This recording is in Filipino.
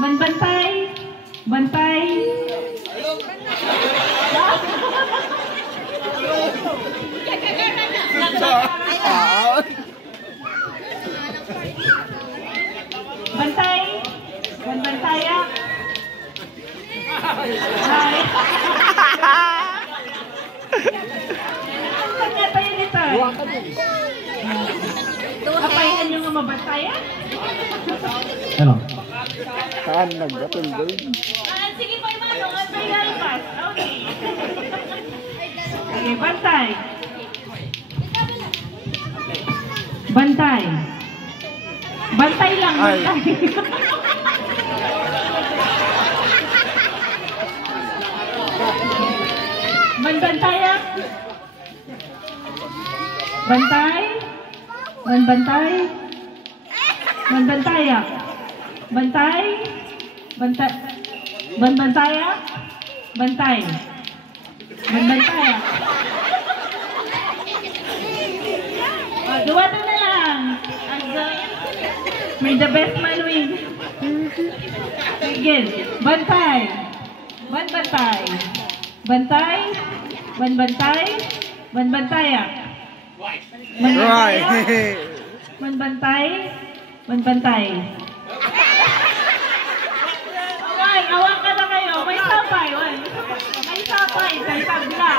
Manbantay. Bantay. Bantay. Manbantaya. Ay. Ternyata ini tayo. Apayan nyo nga mabantaya? Ano? Saan nagbatulog? Sige pa yung manong at may galipas. Okay. Okay, bantay. Bantay. Bantay lang, bantay. Manbantaya. Bantay. Manbantay. Manbantaya. Bantay. Bantay. Manbantaya. Bantay. Manbantaya. Gawa na lang. May the best man win. Sige. Bantay. Manbantay. Bantay. Manbantay. Manbantaya. Manbantaya. Manbantay. Manbantay. Ay, awan ka na kayo. May sapay. May sapay. May tabla.